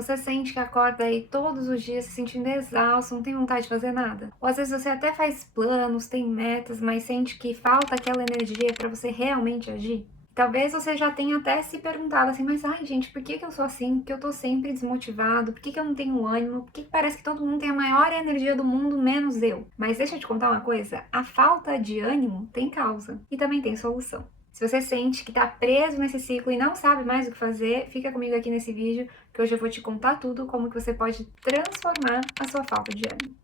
Você sente que acorda aí todos os dias se sentindo exausto, não tem vontade de fazer nada? Ou às vezes você até faz planos, tem metas, mas sente que falta aquela energia para você realmente agir? Talvez você já tenha até se perguntado assim, mas ai gente, por que que eu sou assim? Por que eu tô sempre desmotivado? Por que que eu não tenho ânimo? Por que que parece que todo mundo tem a maior energia do mundo, menos eu? Mas deixa eu te contar uma coisa, a falta de ânimo tem causa e também tem solução. Se você sente que tá preso nesse ciclo e não sabe mais o que fazer, fica comigo aqui nesse vídeo, que hoje eu vou te contar tudo, como que você pode transformar a sua falta de ânimo.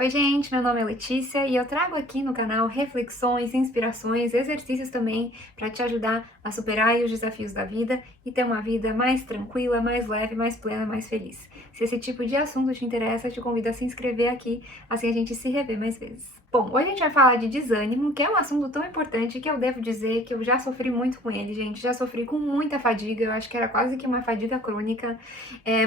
Oi, gente, meu nome é Letícia e eu trago aqui no canal reflexões, inspirações, exercícios também para te ajudar a superar os desafios da vida e ter uma vida mais tranquila, mais leve, mais plena, mais feliz. Se esse tipo de assunto te interessa, eu te convido a se inscrever aqui, assim a gente se revê mais vezes. Bom, hoje a gente vai falar de desânimo, que é um assunto tão importante que eu devo dizer que eu já sofri muito com ele, gente. Já sofri com muita fadiga, eu acho que era quase que uma fadiga crônica,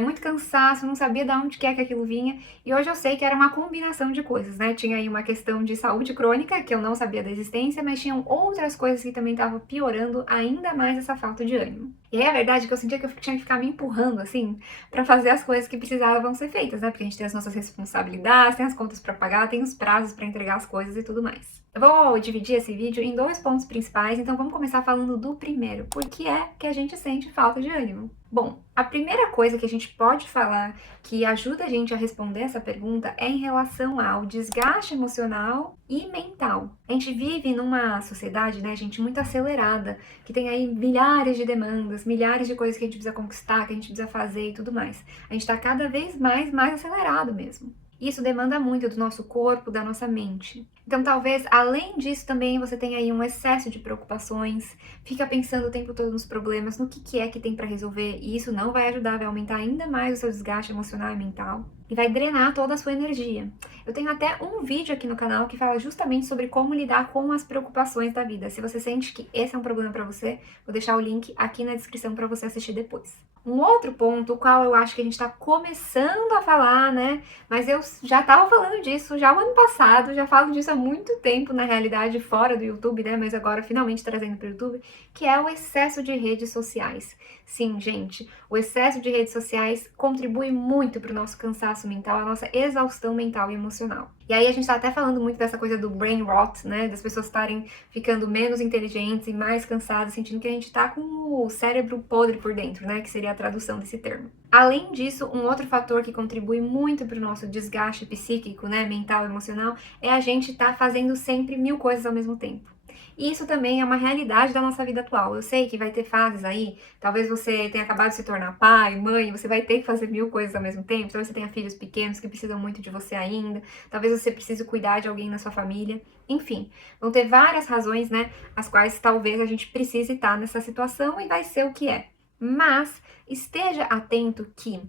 muito cansaço, não sabia de onde que é que aquilo vinha. E hoje eu sei que era uma combinação de coisas, né? Tinha aí uma questão de saúde crônica, que eu não sabia da existência, mas tinham outras coisas que também estavam piorando ainda mais essa falta de ânimo. E aí a verdade é que eu sentia que eu tinha que ficar me empurrando, assim, pra fazer as coisas que precisavam ser feitas, né? Porque a gente tem as nossas responsabilidades, tem as contas pra pagar, tem os prazos pra entregar as coisas e tudo mais. Eu vou dividir esse vídeo em dois pontos principais, então vamos começar falando do primeiro. Por que é que a gente sente falta de ânimo? Bom, a primeira coisa que a gente pode falar que ajuda a gente a responder essa pergunta é em relação ao desgaste emocional e mental. A gente vive numa sociedade, né, gente, muito acelerada, que tem aí milhares de demandas, milhares de coisas que a gente precisa conquistar, que a gente precisa fazer e tudo mais. A gente está cada vez mais acelerado mesmo. Isso demanda muito do nosso corpo, da nossa mente. Então, talvez, além disso, também você tenha aí um excesso de preocupações, fica pensando o tempo todo nos problemas, no que é que tem para resolver, e isso não vai ajudar, vai aumentar ainda mais o seu desgaste emocional e mental, e vai drenar toda a sua energia. Eu tenho até um vídeo aqui no canal que fala justamente sobre como lidar com as preocupações da vida. Se você sente que esse é um problema para você, vou deixar o link aqui na descrição para você assistir depois. Um outro ponto, o qual eu acho que a gente está começando a falar, né? Mas eu já estava falando disso já o ano passado, já falo disso há muito tempo, na realidade, fora do YouTube, né? Mas agora finalmente trazendo para o YouTube, que é o excesso de redes sociais. Sim, gente, o excesso de redes sociais contribui muito para o nosso cansaço mental, a nossa exaustão mental e emocional. E aí a gente tá até falando muito dessa coisa do brain rot, né? Das pessoas estarem ficando menos inteligentes e mais cansadas, sentindo que a gente tá com o cérebro podre por dentro, né? Que seria a tradução desse termo. Além disso, um outro fator que contribui muito para o nosso desgaste psíquico, né? Mental e emocional, é a gente tá fazendo sempre mil coisas ao mesmo tempo. E isso também é uma realidade da nossa vida atual. Eu sei que vai ter fases aí, talvez você tenha acabado de se tornar pai, mãe, você vai ter que fazer mil coisas ao mesmo tempo, talvez você tenha filhos pequenos que precisam muito de você ainda, talvez você precise cuidar de alguém na sua família, enfim, vão ter várias razões, né, as quais talvez a gente precise estar nessa situação e vai ser o que é. Mas esteja atento que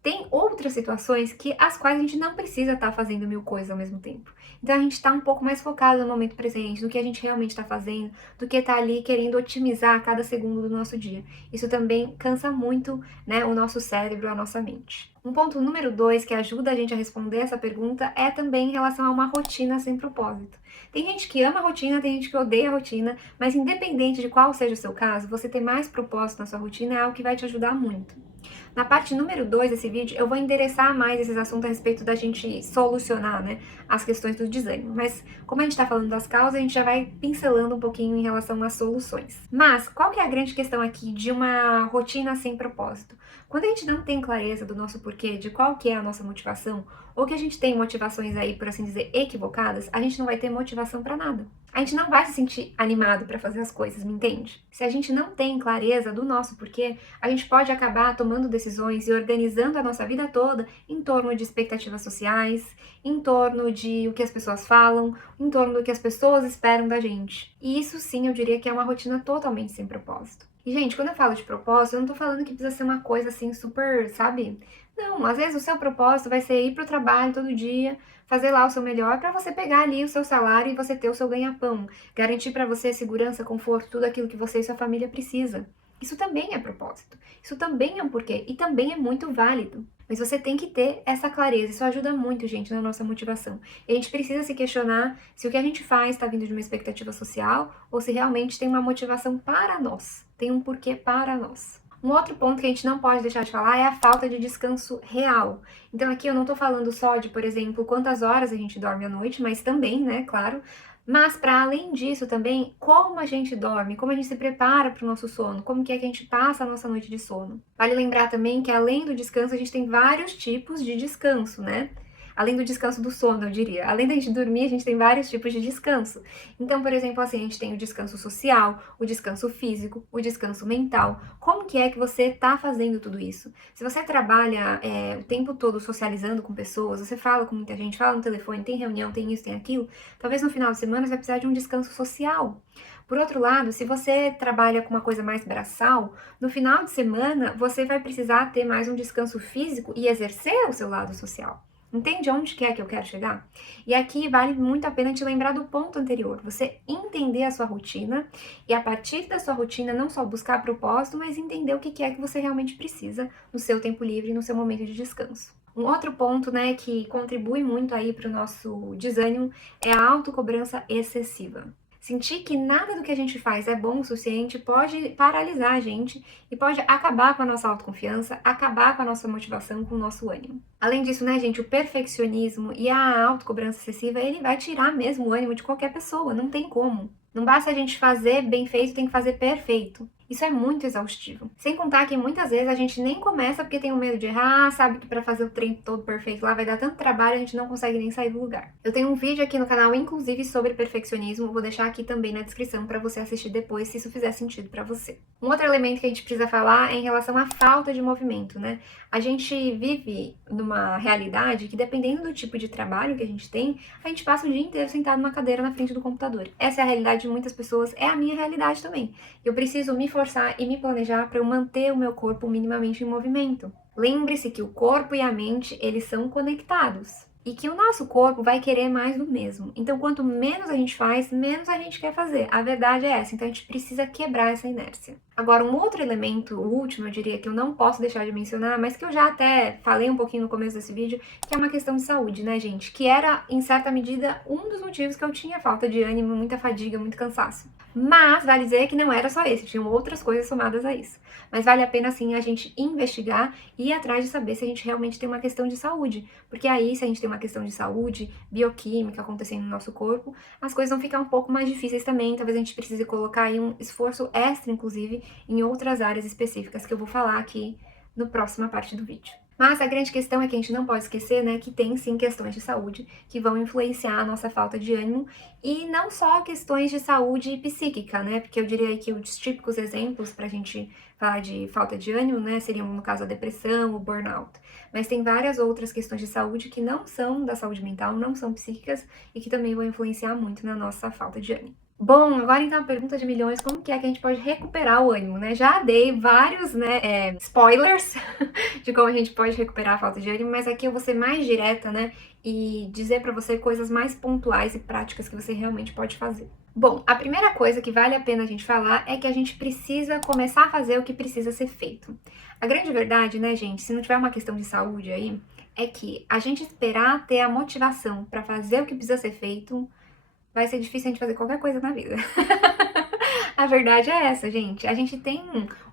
tem outras situações que as quais a gente não precisa estar fazendo mil coisas ao mesmo tempo. Então a gente está um pouco mais focado no momento presente, no que a gente realmente está fazendo, do que estar ali querendo otimizar cada segundo do nosso dia. Isso também cansa muito, né, o nosso cérebro, a nossa mente. Um ponto número 2 que ajuda a gente a responder essa pergunta é também em relação a uma rotina sem propósito. Tem gente que ama a rotina, tem gente que odeia a rotina, mas independente de qual seja o seu caso, você ter mais propósito na sua rotina é algo que vai te ajudar muito. Na parte número 2 desse vídeo, eu vou endereçar mais esses assuntos a respeito da gente solucionar, né, as questões do desânimo. Mas, como a gente tá falando das causas, a gente já vai pincelando um pouquinho em relação às soluções. Mas, qual que é a grande questão aqui de uma rotina sem propósito? Quando a gente não tem clareza do nosso porquê, de qual que é a nossa motivação, ou que a gente tem motivações aí, por assim dizer, equivocadas, a gente não vai ter motivação para nada. A gente não vai se sentir animado para fazer as coisas, me entende? Se a gente não tem clareza do nosso porquê, a gente pode acabar tomando decisões e organizando a nossa vida toda em torno de expectativas sociais, em torno de o que as pessoas falam, em torno do que as pessoas esperam da gente. E isso sim, eu diria que é uma rotina totalmente sem propósito. E, gente, quando eu falo de propósito, eu não tô falando que precisa ser uma coisa assim super, sabe? Não, às vezes o seu propósito vai ser ir pro trabalho todo dia, fazer lá o seu melhor para você pegar ali o seu salário e você ter o seu ganha-pão, garantir para você segurança, conforto, tudo aquilo que você e sua família precisa. Isso também é propósito. Isso também é um porquê e também é muito válido. Mas você tem que ter essa clareza, isso ajuda muito, gente, na nossa motivação. E a gente precisa se questionar se o que a gente faz está vindo de uma expectativa social ou se realmente tem uma motivação para nós, tem um porquê para nós. Um outro ponto que a gente não pode deixar de falar é a falta de descanso real. Então aqui eu não tô falando só de, por exemplo, quantas horas a gente dorme à noite, mas também, né, claro, mas para além disso também, como a gente dorme, como a gente se prepara para o nosso sono, como que é que a gente passa a nossa noite de sono. Vale lembrar também que além do descanso, a gente tem vários tipos de descanso, né? Além do descanso do sono, eu diria. Além da gente dormir, a gente tem vários tipos de descanso. Então, por exemplo, assim, a gente tem o descanso social, o descanso físico, o descanso mental. Como que é que você está fazendo tudo isso? Se você trabalha o tempo todo socializando com pessoas, você fala com muita gente, fala no telefone, tem reunião, tem isso, tem aquilo, talvez no final de semana você vai precisar de um descanso social. Por outro lado, se você trabalha com uma coisa mais braçal, no final de semana você vai precisar ter mais um descanso físico e exercer o seu lado social. Entende onde que é que eu quero chegar? E aqui vale muito a pena te lembrar do ponto anterior, você entender a sua rotina e a partir da sua rotina não só buscar propósito, mas entender o que é que você realmente precisa no seu tempo livre e no seu momento de descanso. Um outro ponto, né, que contribui muito aí para o nosso desânimo é a autocobrança excessiva. Sentir que nada do que a gente faz é bom o suficiente pode paralisar a gente e pode acabar com a nossa autoconfiança, acabar com a nossa motivação, com o nosso ânimo. Além disso, né, gente, o perfeccionismo e a autocobrança excessiva, ele vai tirar mesmo o ânimo de qualquer pessoa, não tem como. Não basta a gente fazer bem feito, tem que fazer perfeito. Isso é muito exaustivo. Sem contar que muitas vezes a gente nem começa porque tem um medo de errar, sabe que para fazer o treino todo perfeito lá vai dar tanto trabalho, a gente não consegue nem sair do lugar. Eu tenho um vídeo aqui no canal, inclusive, sobre perfeccionismo, vou deixar aqui também na descrição para você assistir depois, se isso fizer sentido para você. Um outro elemento que a gente precisa falar é em relação à falta de movimento, né? A gente vive numa realidade que, dependendo do tipo de trabalho que a gente passa o dia inteiro sentado numa cadeira na frente do computador. Essa é a realidade de muitas pessoas, é a minha realidade também. Eu preciso me forçar e me planejar para eu manter o meu corpo minimamente em movimento. Lembre-se que o corpo e a mente, eles são conectados. E que o nosso corpo vai querer mais do mesmo. Então, quanto menos a gente faz, menos a gente quer fazer. A verdade é essa. Então, a gente precisa quebrar essa inércia. Agora, um outro elemento, o último, eu diria, que eu não posso deixar de mencionar, mas que eu já até falei um pouquinho no começo desse vídeo, que é uma questão de saúde, né, gente? Que era, em certa medida, um dos motivos que eu tinha falta de ânimo, muita fadiga, muito cansaço. Mas, vale dizer que não era só esse, tinham outras coisas somadas a isso. Mas vale a pena, sim, a gente investigar e ir atrás de saber se a gente realmente tem uma questão de saúde. Porque aí, se a gente tem uma questão de saúde, bioquímica acontecendo no nosso corpo, as coisas vão ficar um pouco mais difíceis também. Talvez a gente precise colocar aí um esforço extra, inclusive, em outras áreas específicas que eu vou falar aqui na próxima parte do vídeo. Mas a grande questão é que a gente não pode esquecer, né, que tem sim questões de saúde que vão influenciar a nossa falta de ânimo e não só questões de saúde psíquica, né, porque eu diria que os típicos exemplos pra gente falar de falta de ânimo, né, seriam no caso a depressão, o burnout. Mas tem várias outras questões de saúde que não são da saúde mental, não são psíquicas e que também vão influenciar muito na nossa falta de ânimo. Bom, agora então a pergunta de milhões, como que é que a gente pode recuperar o ânimo, né? Já dei vários, né, spoilers de como a gente pode recuperar a falta de ânimo, mas aqui eu vou ser mais direta, né, e dizer pra você coisas mais pontuais e práticas que você realmente pode fazer. Bom, a primeira coisa que vale a pena a gente falar é que a gente precisa começar a fazer o que precisa ser feito. A grande verdade, né, gente, se não tiver uma questão de saúde aí, é que a gente esperar ter a motivação pra fazer o que precisa ser feito vai ser difícil a gente fazer qualquer coisa na vida. A verdade é essa, gente. A gente tem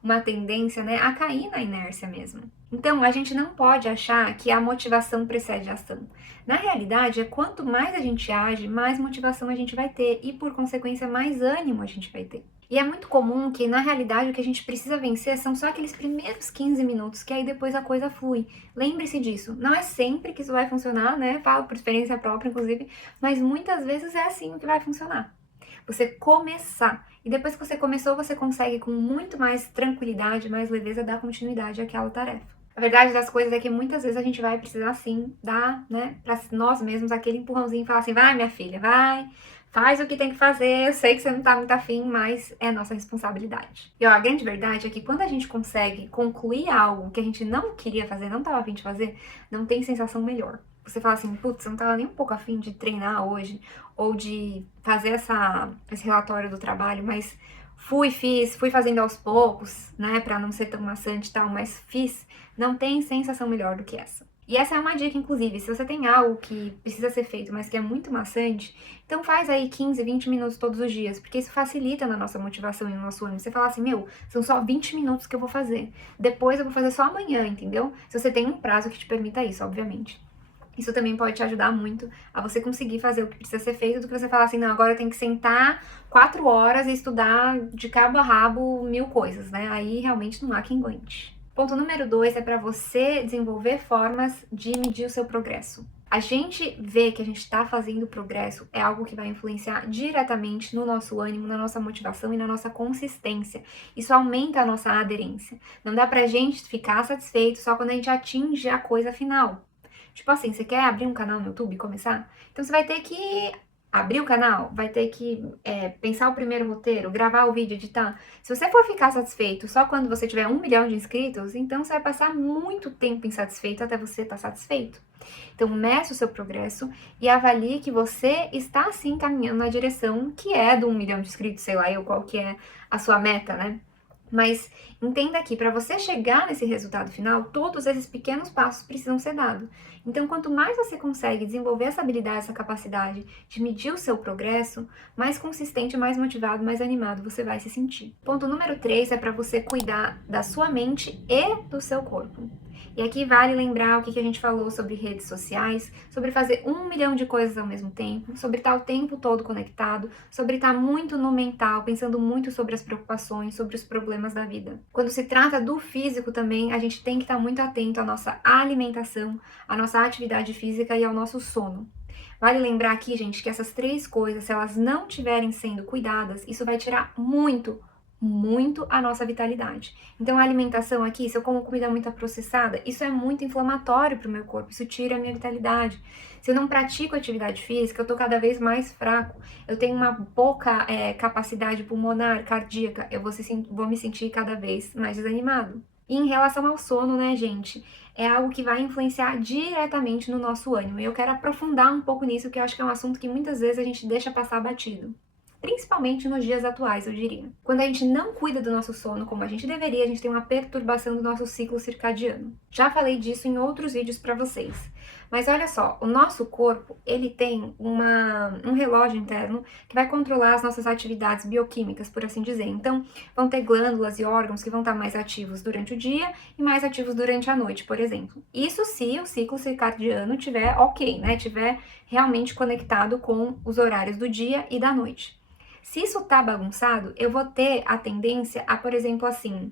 uma tendência, né, a cair na inércia mesmo. Então, a gente não pode achar que a motivação precede a ação. Na realidade, é quanto mais a gente age, mais motivação a gente vai ter e, por consequência, mais ânimo a gente vai ter. E é muito comum que, na realidade, o que a gente precisa vencer são só aqueles primeiros 15 minutos, que aí depois a coisa flui. Lembre-se disso. Não é sempre que isso vai funcionar, né? Falo por experiência própria, inclusive, mas muitas vezes é assim que vai funcionar. Você começar. E depois que você começou, você consegue com muito mais tranquilidade, mais leveza, dar continuidade àquela tarefa. A verdade das coisas é que muitas vezes a gente vai precisar sim dar, né, pra nós mesmos aquele empurrãozinho e falar assim, vai minha filha, vai, faz o que tem que fazer, eu sei que você não tá muito afim, mas é nossa responsabilidade. E ó, a grande verdade é que quando a gente consegue concluir algo que a gente não queria fazer, não tava afim de fazer, não tem sensação melhor. Você fala assim, putz, eu não tava nem um pouco afim de treinar hoje, ou de fazer esse relatório do trabalho, mas fui fazendo aos poucos, né, pra não ser tão maçante e tal, mas fiz, não tem sensação melhor do que essa. E essa é uma dica, inclusive, se você tem algo que precisa ser feito, mas que é muito maçante, então faz aí 15, 20 minutos todos os dias, porque isso facilita na nossa motivação e no nosso ânimo. Você fala assim, meu, são só 20 minutos que eu vou fazer, depois eu vou fazer só amanhã, entendeu? Se você tem um prazo que te permita isso, obviamente. Isso também pode te ajudar muito a você conseguir fazer o que precisa ser feito, do que você falar assim, não, agora eu tenho que sentar 4 horas e estudar de cabo a rabo 1000 coisas, né? Aí realmente não há quem aguente. Ponto número 2 é para você desenvolver formas de medir o seu progresso. A gente vê que a gente está fazendo progresso é algo que vai influenciar diretamente no nosso ânimo, na nossa motivação e na nossa consistência. Isso aumenta a nossa aderência. Não dá pra gente ficar satisfeito só quando a gente atinge a coisa final. Tipo assim, você quer abrir um canal no YouTube e começar? Então você vai ter que abrir o canal, vai ter que pensar o primeiro roteiro, gravar o vídeo, editar. Se você for ficar satisfeito só quando você tiver 1 milhão de inscritos, então você vai passar muito tempo insatisfeito até você estar satisfeito. Então, meça o seu progresso e avalie que você está, sim, caminhando na direção que é do 1 milhão de inscritos, sei lá, eu qual que é a sua meta, né? Mas entenda que para você chegar nesse resultado final, todos esses pequenos passos precisam ser dados. Então, quanto mais você consegue desenvolver essa habilidade, essa capacidade de medir o seu progresso, mais consistente, mais motivado, mais animado você vai se sentir. Ponto número 3 é para você cuidar da sua mente e do seu corpo. E aqui vale lembrar o que a gente falou sobre redes sociais, sobre fazer 1 milhão de coisas ao mesmo tempo, sobre estar o tempo todo conectado, sobre estar muito no mental, pensando muito sobre as preocupações, sobre os problemas da vida. Quando se trata do físico também, a gente tem que estar muito atento à nossa alimentação, à nossa atividade física e ao nosso sono. Vale lembrar aqui, gente, que essas 3 coisas, se elas não estiverem sendo cuidadas, isso vai tirar muito a nossa vitalidade. Então a alimentação aqui, se eu como comida muito processada, isso é muito inflamatório para o meu corpo, isso tira a minha vitalidade. Se eu não pratico atividade física, eu tô cada vez mais fraco, eu tenho uma pouca capacidade pulmonar, cardíaca, eu vou me sentir cada vez mais desanimado. E em relação ao sono, né, gente, é algo que vai influenciar diretamente no nosso ânimo. E eu quero aprofundar um pouco nisso, que eu acho que é um assunto que muitas vezes a gente deixa passar batido. Principalmente nos dias atuais, eu diria. Quando a gente não cuida do nosso sono como a gente deveria, a gente tem uma perturbação do nosso ciclo circadiano. Já falei disso em outros vídeos para vocês. Mas olha só, o nosso corpo, ele tem um relógio interno que vai controlar as nossas atividades bioquímicas, por assim dizer. Então, vão ter glândulas e órgãos que vão estar mais ativos durante o dia e mais ativos durante a noite, por exemplo. Isso se o ciclo circadiano tiver ok, né? Tiver realmente conectado com os horários do dia e da noite. Se isso tá bagunçado, eu vou ter a tendência a, por exemplo, assim,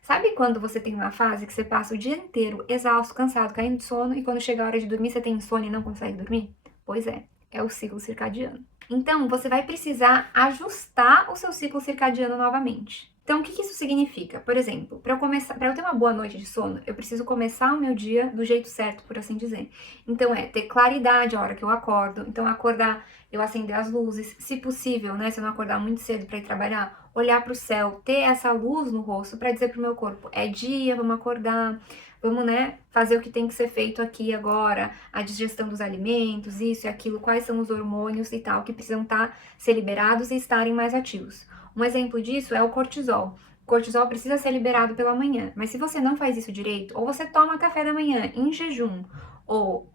sabe quando você tem uma fase que você passa o dia inteiro exausto, cansado, caindo de sono e quando chega a hora de dormir você tem insônia e não consegue dormir? Pois é o ciclo circadiano. Então, você vai precisar ajustar o seu ciclo circadiano novamente. Então, o que isso significa? Por exemplo, para eu ter uma boa noite de sono, eu preciso começar o meu dia do jeito certo, por assim dizer. Então, ter claridade a hora que eu acordo. Então, acordar, eu acender as luzes, se possível, né? Se eu não acordar muito cedo para ir trabalhar, olhar para o céu, ter essa luz no rosto para dizer pro meu corpo, é dia, vamos acordar. Vamos, né, fazer o que tem que ser feito aqui agora, a digestão dos alimentos, isso e aquilo, quais são os hormônios e tal, que precisam ser liberados e estarem mais ativos. Um exemplo disso é o cortisol. O cortisol precisa ser liberado pela manhã, mas se você não faz isso direito, ou você toma café da manhã em jejum, ou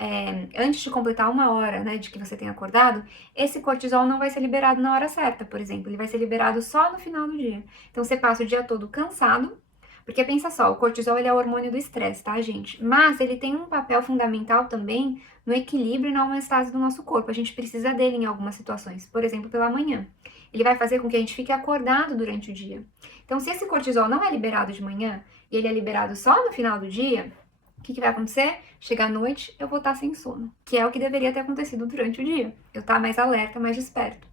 antes de completar 1 hora, né, de que você tenha acordado, esse cortisol não vai ser liberado na hora certa, por exemplo, ele vai ser liberado só no final do dia. Então você passa o dia todo cansado, porque pensa só, o cortisol ele é o hormônio do estresse, tá, gente? Mas ele tem um papel fundamental também no equilíbrio e na homeostase do nosso corpo. A gente precisa dele em algumas situações, por exemplo, pela manhã. Ele vai fazer com que a gente fique acordado durante o dia. Então, se esse cortisol não é liberado de manhã e ele é liberado só no final do dia, o que vai acontecer? Chegar à noite, eu vou estar sem sono, que é o que deveria ter acontecido durante o dia. Eu estar mais alerta, mais desperto.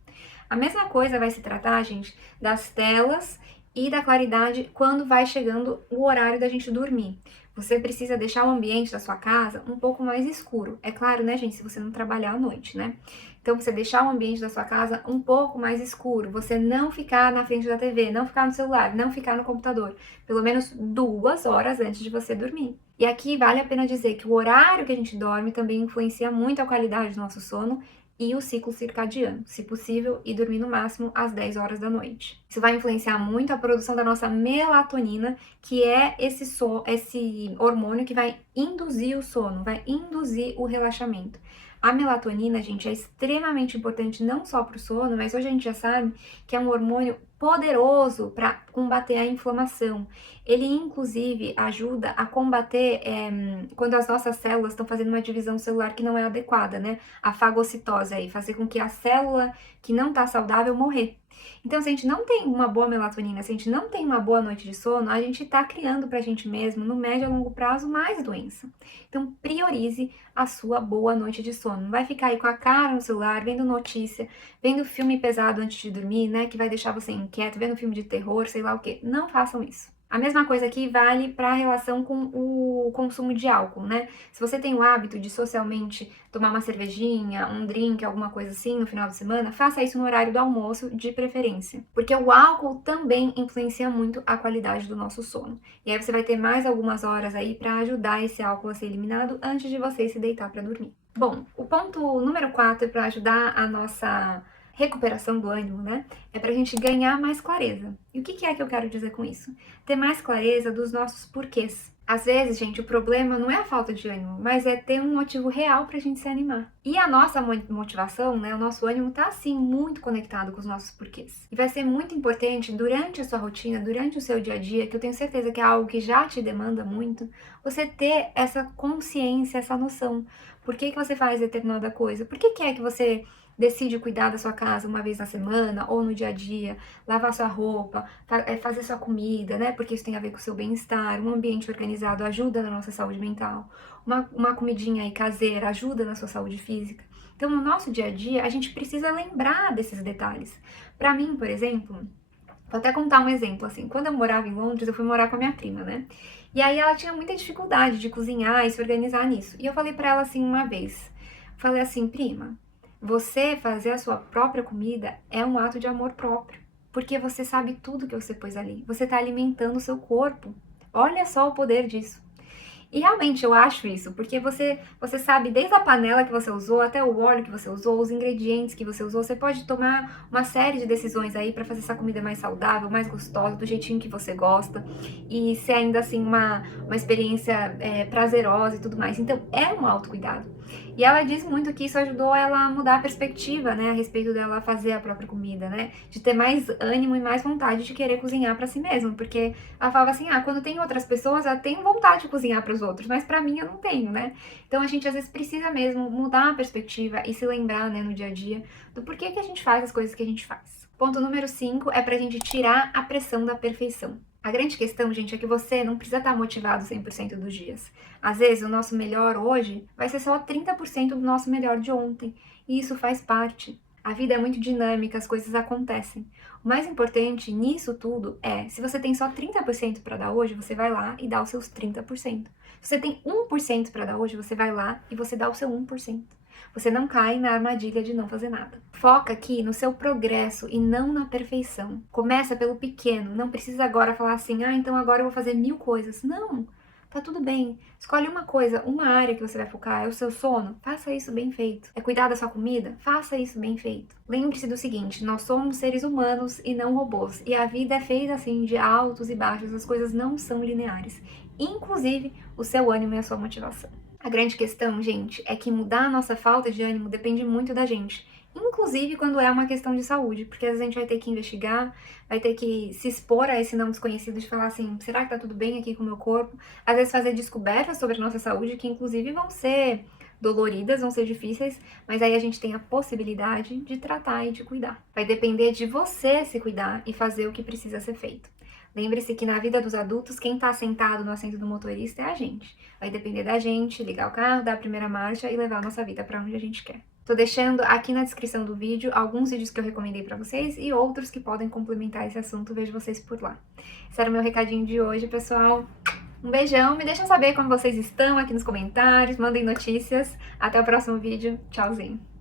A mesma coisa vai se tratar, gente, das telas e da claridade quando vai chegando o horário da gente dormir. Você precisa deixar o ambiente da sua casa um pouco mais escuro. É claro, né, gente, se você não trabalhar à noite, né? Então, você deixar o ambiente da sua casa um pouco mais escuro. Você não ficar na frente da TV, não ficar no celular, não ficar no computador. Pelo menos 2 horas antes de você dormir. E aqui vale a pena dizer que o horário que a gente dorme também influencia muito a qualidade do nosso sono e o ciclo circadiano, se possível, e dormir no máximo às 10 horas da noite. Isso vai influenciar muito a produção da nossa melatonina, que é esse hormônio que vai induzir o sono, vai induzir o relaxamento. A melatonina, gente, é extremamente importante não só para o sono, mas hoje a gente já sabe que é um hormônio poderoso para combater a inflamação. Ele, inclusive, ajuda a combater quando as nossas células estão fazendo uma divisão celular que não é adequada, né? A fagocitose aí, fazer com que a célula que não está saudável morrer. Então, se a gente não tem uma boa melatonina, se a gente não tem uma boa noite de sono, a gente está criando para a gente mesmo, no médio a longo prazo, mais doença. Então, priorize a sua boa noite de sono. Não vai ficar aí com a cara no celular, vendo notícia, vendo filme pesado antes de dormir, né? Que vai deixar você inquieto, vendo filme de terror, sei lá o quê. Não façam isso. A mesma coisa aqui vale para a relação com o consumo de álcool, né? Se você tem o hábito de socialmente tomar uma cervejinha, um drink, alguma coisa assim no final de semana, faça isso no horário do almoço de preferência. Porque o álcool também influencia muito a qualidade do nosso sono. E aí você vai ter mais algumas horas aí para ajudar esse álcool a ser eliminado antes de você se deitar para dormir. Bom, o ponto número 4 para ajudar a nossa recuperação do ânimo, né? É pra gente ganhar mais clareza. E o que é que eu quero dizer com isso? Ter mais clareza dos nossos porquês. Às vezes, gente, o problema não é a falta de ânimo, mas é ter um motivo real pra gente se animar. E a nossa motivação, né, o nosso ânimo tá, assim, muito conectado com os nossos porquês. E vai ser muito importante, durante a sua rotina, durante o seu dia a dia, que eu tenho certeza que é algo que já te demanda muito, você ter essa consciência, essa noção. Por que você faz determinada coisa? Por que é que você decide cuidar da sua casa uma vez na semana ou no dia a dia, lavar sua roupa, fazer sua comida, né? Porque isso tem a ver com o seu bem-estar. Um ambiente organizado ajuda na nossa saúde mental. Uma comidinha aí caseira ajuda na sua saúde física. Então, no nosso dia a dia, a gente precisa lembrar desses detalhes. Para mim, por exemplo, vou até contar um exemplo, assim. Quando eu morava em Londres, eu fui morar com a minha prima, né? E aí ela tinha muita dificuldade de cozinhar e se organizar nisso. E eu falei para ela assim uma vez, falei assim, prima, você fazer a sua própria comida é um ato de amor próprio, porque você sabe tudo que você pôs ali. Você está alimentando o seu corpo. Olha só o poder disso. E realmente eu acho isso, porque você sabe desde a panela que você usou, até o óleo que você usou, os ingredientes que você usou. Você pode tomar uma série de decisões aí para fazer essa comida mais saudável, mais gostosa, do jeitinho que você gosta. E ser ainda assim uma experiência prazerosa e tudo mais. Então é um autocuidado. E ela diz muito que isso ajudou ela a mudar a perspectiva, né, a respeito dela fazer a própria comida, né, de ter mais ânimo e mais vontade de querer cozinhar para si mesma, porque ela falava assim, quando tem outras pessoas, eu tenho vontade de cozinhar para os outros, mas para mim eu não tenho, né? Então a gente às vezes precisa mesmo mudar a perspectiva e se lembrar, né, no dia a dia, do porquê que a gente faz as coisas que a gente faz. Ponto número 5 é pra gente tirar a pressão da perfeição. A grande questão, gente, é que você não precisa estar motivado 100% dos dias. Às vezes, o nosso melhor hoje vai ser só 30% do nosso melhor de ontem. E isso faz parte. A vida é muito dinâmica, as coisas acontecem. O mais importante nisso tudo é, se você tem só 30% para dar hoje, você vai lá e dá os seus 30%. Se você tem 1% para dar hoje, você vai lá e você dá o seu 1%. Você não cai na armadilha de não fazer nada. Foca aqui no seu progresso e não na perfeição. Começa pelo pequeno. Não precisa agora falar assim, então agora eu vou fazer 1000 coisas. Não, tá tudo bem. Escolhe uma coisa, uma área que você vai focar. É o seu sono? Faça isso bem feito. É cuidar da sua comida? Faça isso bem feito. Lembre-se do seguinte, nós somos seres humanos e não robôs. E a vida é feita assim de altos e baixos. As coisas não são lineares. Inclusive o seu ânimo e a sua motivação. A grande questão, gente, é que mudar a nossa falta de ânimo depende muito da gente. Inclusive quando é uma questão de saúde, porque às vezes a gente vai ter que investigar, vai ter que se expor a esse não desconhecido de falar assim, será que tá tudo bem aqui com o meu corpo? Às vezes fazer descobertas sobre a nossa saúde que inclusive vão ser doloridas, vão ser difíceis, mas aí a gente tem a possibilidade de tratar e de cuidar. Vai depender de você se cuidar e fazer o que precisa ser feito. Lembre-se que na vida dos adultos, quem está sentado no assento do motorista é a gente. Vai depender da gente ligar o carro, dar a primeira marcha e levar a nossa vida para onde a gente quer. Tô deixando aqui na descrição do vídeo alguns vídeos que eu recomendei para vocês e outros que podem complementar esse assunto. Vejo vocês por lá. Esse era o meu recadinho de hoje, pessoal. Um beijão, me deixem saber como vocês estão aqui nos comentários, mandem notícias. Até o próximo vídeo. Tchauzinho.